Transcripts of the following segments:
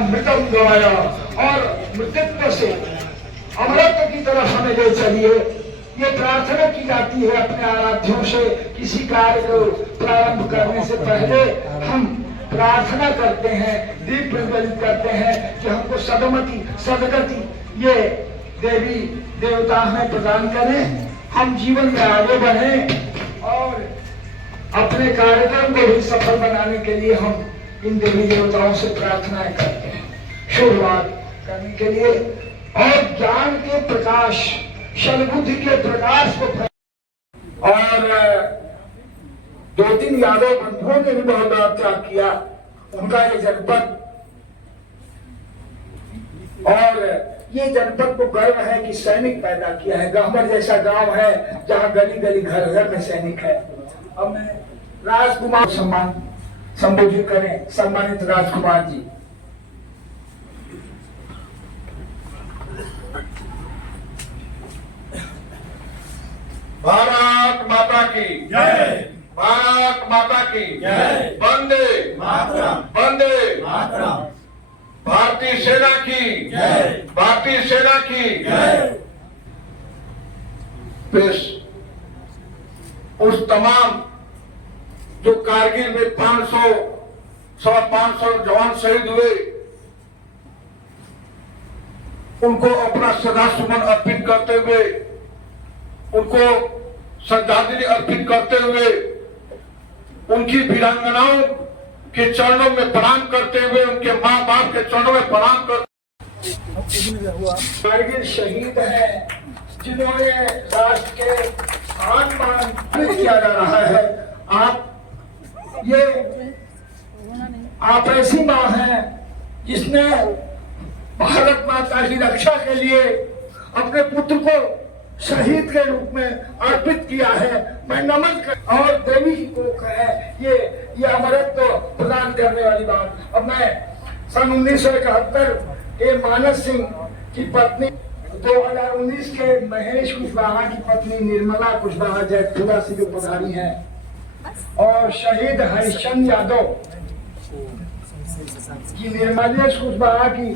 मृतम गवाया और मृतत्व से अमरत्व की तरफ हमें ले चलिए। ये प्रार्थना की जाती है अपने आराध्यों से। किसी कार्य को प्रारंभ करने से पहले हम प्रार्थना करते हैं, दीप प्रज्वलित करते हैं कि हमको सदमति सदगति ये देवी देवता हमें प्रदान करें, हम जीवन में आगे बढ़ें और अपने कार्यक्रम को भी सफल बनाने के लिए हम इन देवी देवताओं से प्रार्थनाएं करते हैं शुरुआत करने के लिए। और ज्ञान के प्रकाश, सद्बुद्धि के प्रकाश को, और 2-3 यादव बंधुओं ने भी बहुत बड़ा त्याग किया। उनका ये जनपद, और ये जनपद को गर्व है कि सैनिक पैदा किया है। गहमर जैसा गांव है जहां गली गली घर घर में सैनिक है। अब मैं राजकुमार सम्मान संबोधित करें। सम्मानित राजकुमार जी। भारत माता की जय। भारत माता की जय। वंदे मातरम। वंदे मातरम। भारतीय सेना की जय। भारतीय सेना की जय। पेश उस तमाम जो कारगिल में 500 जवान शहीद हुए, उनको अपना श्रद्धा सुमन अर्पित करते हुए, उनको श्रद्धांजलि अर्पित करते हुए, उनकी वीरांगनाओं के चरणों में प्रणाम करते हुए, उनके माँ बाप के चरणों में प्रणाम करते कारगिल शहीद है जिन्होंने राष्ट्र के आत्मान किया जा रहा है। आप ऐसी माँ हैं जिसने भारत माता की रक्षा के लिए अपने पुत्र को शहीद के रूप में अर्पित किया है। मैं नमन कर, और देवी की कोख है ये अमरत्व प्रदान करने वाली बात। अब मैं सन 1971 के मानस सिंह की पत्नी, 2019 के महेश कुशवाहा की पत्नी निर्मला कुशवाहा जयपुरा से जो पधारी है, और शहीद हरिश्चंद्र यादव की महेश कुशवाहा की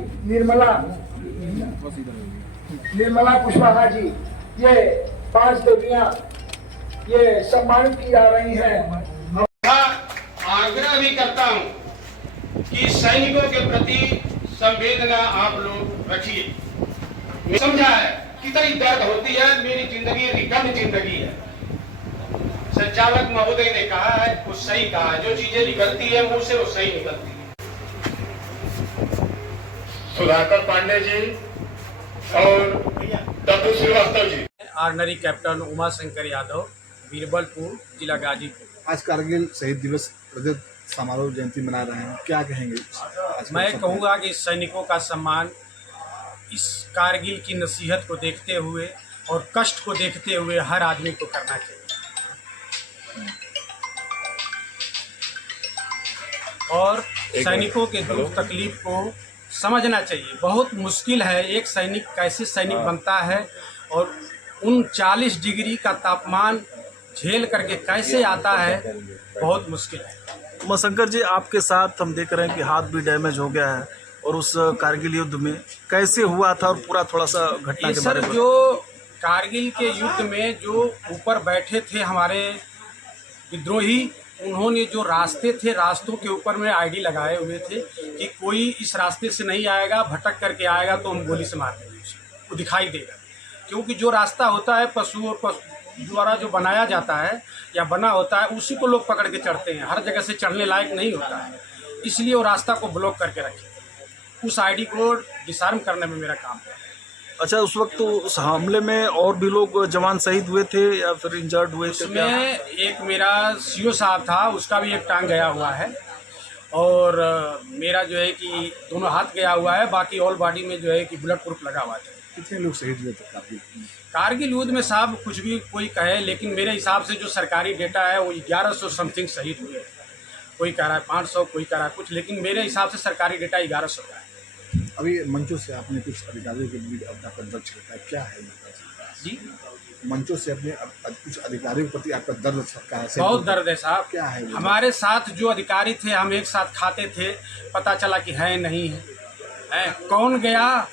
निर्मला कुशवाहा जी, ये 5 देवियां ये सम्मानित की जा रही हैं। आग्रह भी करता हूं कि सैनिकों के प्रति संवेदना आप लोग रखिए। समझा है कितनी दर्द होती है। मेरी जिंदगी रिकम जिंदगी है। संचालक महोदय ने कहा है, कुछ सही कहा है, जो चीजें निकलती है मुंह से वो सही निकलती है। सुधाकर पांडे जी और डब्बू श्रीवास्तव जी। ऑर्डिनरी कैप्टन उमा शंकर यादव, बीरबलपुर, जिला गाजीपुर। आज कारगिल शहीद दिवस रजत समारोह जयंती मना रहे हैं, क्या कहेंगे? मैं कहूँगा कि सैनिकों का सम्मान इस कारगिल की नसीहत को देखते हुए और कष्ट को देखते हुए हर आदमी को करना चाहिए। और सैनिकों के दुख तकलीफ को समझना चाहिए। बहुत मुश्किल है एक सैनिक कैसे सैनिक बनता है, और उन 40 डिग्री का तापमान झेल करके कैसे आता है, बहुत मुश्किल है। उमाशंकर जी, आपके साथ हम देख रहे हैं कि हाथ भी डैमेज हो गया है, और उस कारगिल युद्ध में कैसे हुआ था और पूरा थोड़ा सा घटना के बारे में। जो कारगिल के युद्ध में जो ऊपर बैठे थे हमारे विद्रोही, उन्होंने जो रास्ते थे, रास्तों के ऊपर में आईडी लगाए हुए थे कि कोई इस रास्ते से नहीं आएगा, भटक करके आएगा तो हम गोली से मार देंगे उसको, वो दिखाई देगा। क्योंकि जो रास्ता होता है पशु और पशु द्वारा जो बनाया जाता है या बना होता है, उसी को लोग पकड़ के चढ़ते हैं। हर जगह से चढ़ने लायक नहीं होता है, इसलिए वो रास्ता को ब्लॉक करके रखे। उस आईडी को डिसआर्म करने में मेरा काम है। अच्छा, उस वक्त तो उस हमले में और भी लोग जवान शहीद हुए थे या फिर इंजर्ड हुए थे? उसमें एक मेरा सीओ साहब था, उसका भी एक टांग गया हुआ है, और मेरा जो है कि दोनों हाथ गया हुआ है। बाकी ऑल बॉडी में जो है कि बुलेट प्रूफ लगा हुआ था। कितने लोग शहीद हुए थे कारगिल युद्ध में? साहब कुछ भी कोई कहे, लेकिन मेरे हिसाब से जो सरकारी डेटा है वो 1100 समथिंग शहीद हुए। कोई कह रहा है 500, कोई कह रहा है कुछ, लेकिन मेरे हिसाब से सरकारी डेटा 1100 का है। अभी मंचों से आपने कुछ अधिकारियों के बीच अपना दर्द छलका, क्या है जी? मंचों से अपने कुछ अधिकारियों के प्रति आपका दर्द छलका है? बहुत दर्द है साहब। क्या है? हमारे साथ जो अधिकारी थे, हम एक साथ खाते थे, पता चला कि है नहीं है। कौन गया,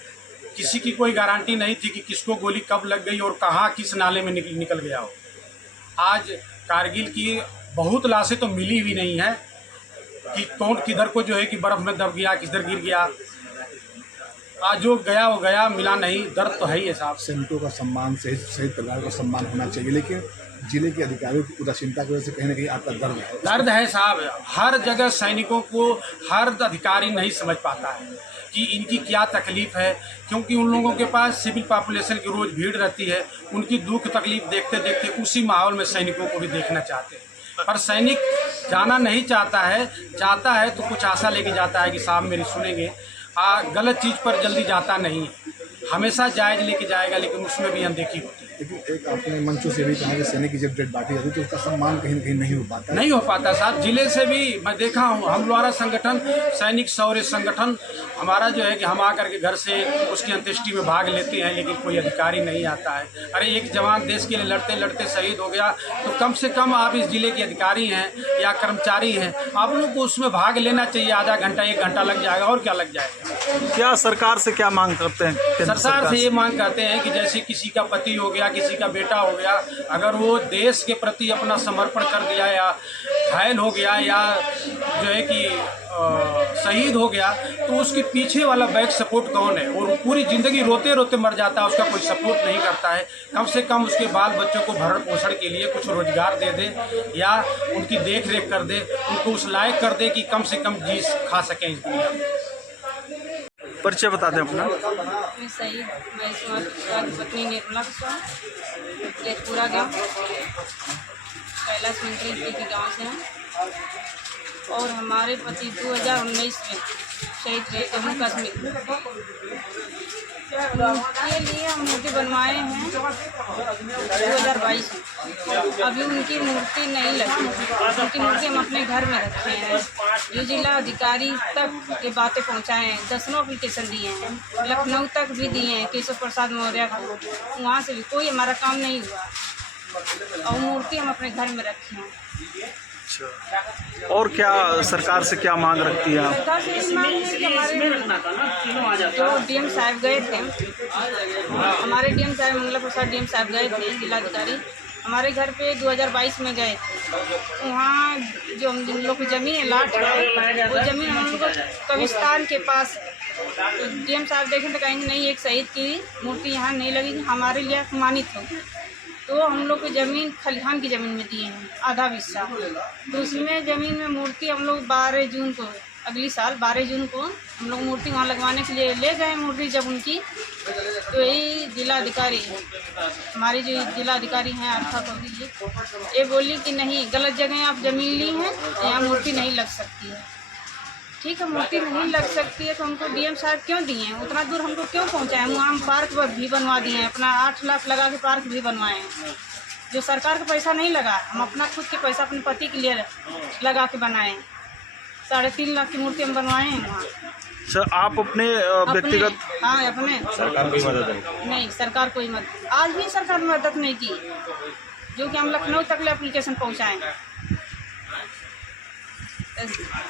किसी की कोई गारंटी नहीं थी कि किसको गोली कब लग गई और कहाँ किस नाले में निकल गया हो। आज कारगिल की बहुत लाशें तो मिली भी नहीं है कि कौन किधर को जो है कि बर्फ़ में दब गया, किधर गिर गया। आज जो गया वो गया, मिला नहीं। दर्द तो है ही है साहब। सैनिकों का सम्मान, शहीद परिवार का सम्मान होना चाहिए, लेकिन जिले के अधिकारियों की उदासीनता की वजह से कहीं ना कहीं आपका दर्द है। दर्द है साहब। हर जगह सैनिकों को हर अधिकारी नहीं समझ पाता है कि इनकी क्या तकलीफ़ है, क्योंकि उन लोगों के पास सिविल पॉपुलेशन की रोज़ भीड़ रहती है। उनकी दुख तकलीफ देखते देखते उसी माहौल में सैनिकों को भी देखना चाहते हैं, पर सैनिक जाना नहीं चाहता है। जाता है तो कुछ आशा लेके जाता है कि साहब मेरी सुनेंगे। गलत चीज़ पर जल्दी जाता नहीं है, हमेशा जायज़ लेके जाएगा, लेकिन उसमें भी अनदेखी होती है। लेकिन एक आपने मंचों से भी कहा कि सैनिक की जब डेड बांटी जाती है तो उसका सम्मान कहीं ना कहीं नहीं हो पाता। नहीं हो पाता साहब। जिले से भी मैं देखा हूँ, हम द्वारा संगठन सैनिक शौर्य संगठन हमारा जो है कि हम आकर के घर से उसकी अंत्येष्टि में भाग लेते हैं, लेकिन कोई अधिकारी नहीं आता है। अरे एक जवान देश के लिए लड़ते लड़ते शहीद हो गया तो कम से कम आप इस जिले के अधिकारी हैं या कर्मचारी हैं, आप लोग को उसमें भाग लेना चाहिए। आधा घंटा 1 घंटा लग जाएगा और क्या लग जाएगा। क्या सरकार से क्या मांग करते हैं? केंद्र सरकार से ये मांग करते हैं कि जैसे किसी का पति हो गया, किसी का बेटा हो गया, अगर वो देश के प्रति अपना समर्पण कर दिया या घायल हो गया या जो है कि शहीद हो गया, तो उसके पीछे वाला बैक सपोर्ट कौन है? और पूरी ज़िंदगी रोते रोते मर जाता है, उसका कोई सपोर्ट नहीं करता है। कम से कम उसके बाल बच्चों को भरण पोषण के लिए कुछ रोजगार दे दे या उनकी देख रेख कर दे, उनको उस लायक कर दे कि कम से कम जी खा सकें इस दुनिया में। परिचय बता दें अपना। मैं सही मैं की पत्नी निर्मला कुशवाहा, पूरा गाँव कैलाश मंत्री के गांव से हैं और हमारे पति 2019 में शहीद हुए जम्मू कश्मीर। के लिए हम मूर्ति बनवाए हैं 2022 में। अभी उनकी मूर्ति नहीं लगी, उनकी मूर्ति हम अपने घर में रखे हैं। ये जिला अधिकारी तक ये बातें पहुंचाए हैं, 10 एप्लीकेशन दिए हैं, लखनऊ तक भी दिए हैं, केशव प्रसाद मौर्य को, वहाँ से भी कोई हमारा काम नहीं हुआ और मूर्ति हम अपने घर में रखे हैं। अच्छा, और क्या सरकार से क्या मांग रखती है आप? सरकार से ये मांग है कि हमारे जो डीएम साहब गए थे, हमारे डीएम साहब मंगला प्रसाद डीएम साहब गए थे, जिलाधिकारी हमारे घर पे 2022 में गए थे। वहाँ जो हम लोग की ज़मीन है लाट है, वो ज़मीन हम लोग को कब्रिस्तान के पास, तो डीएम साहब देखें तो कहेंगे नहीं, एक शहीद की मूर्ति यहाँ नहीं लगेगी, हमारे लिए अपमानित हो। तो हम लोग को ज़मीन खलिहान की ज़मीन में दिए हैं आधा हिस्सा, तो उसमें ज़मीन में मूर्ति हम लोग 12 जून को, अगली साल 12 जून को हम लोग मूर्ति वहाँ लगवाने के लिए ले गए मूर्ति जब उनकी, तो यही जिलाधिकारी हमारी जो जिलाधिकारी हैं आरखा कौरी, ये बोली कि नहीं, गलत जगह आप ज़मीन ली हैं, यहाँ मूर्ति नहीं लग सकती है। ठीक है, मूर्ति नहीं लग सकती है तो हमको डीएम साहब क्यों दिए हैं, उतना दूर हमको क्यों पहुँचाए? वहाँ हम पार्क भी बनवा दिए हैं, अपना 8 लाख लगा के पार्क भी बनवाए हैं, जो सरकार का पैसा नहीं लगा, हम अपना खुद के पैसा अपने पति के लिए लगा के बनाए। 3.5 लाख की मूर्ति हम बनवाए हैं वहाँ। सर आप अपने व्यक्तिगत? हाँ, अपने। सरकार कोई मदद नहीं, सरकार कोई मदद, आज भी सरकार मदद नहीं की, जो कि हम लखनऊ तक ले एप्लीकेशन पहुँचाएँ।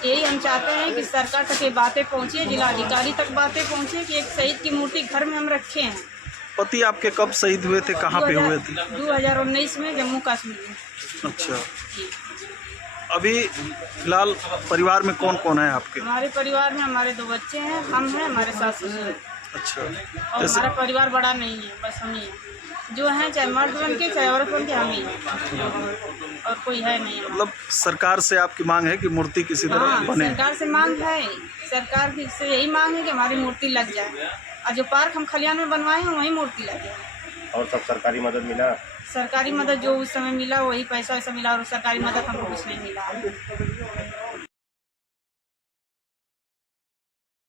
यही हम चाहते हैं कि सरकार तक ये बातें पहुँचे, जिलाधिकारी तक बातें पहुँचे कि एक शहीद की मूर्ति घर में हम रखे हैं। पति आपके कब शहीद हुए थे, कहाँ पे हुए थे? 2019 में जम्मू कश्मीर में। अच्छा, अभी फिलहाल परिवार में कौन कौन है आपके? हमारे परिवार में हमारे 2 बच्चे हैं, हम हैं, हमारे सास ससुर। अच्छा, और हमारा परिवार बड़ा नहीं है, बस हम ही हैं जो हैं, चाहे मर्द बन के चाहे औरत बन के, हम ही हैं और कोई है नहीं। मतलब सरकार से आपकी मांग है कि मूर्ति किसी तरह बने? सरकार से मांग है, सरकार की से यही मांग है कि हमारी मूर्ति लग जाए और जो पार्क हम खलियान में बनवाए हैं वहीं मूर्ति लग जाए। और सब सरकारी मदद मिला? सरकारी मदद जो उस समय मिला वही पैसा वैसा मिला, और सरकारी मदद हमको कुछ नहीं मिला।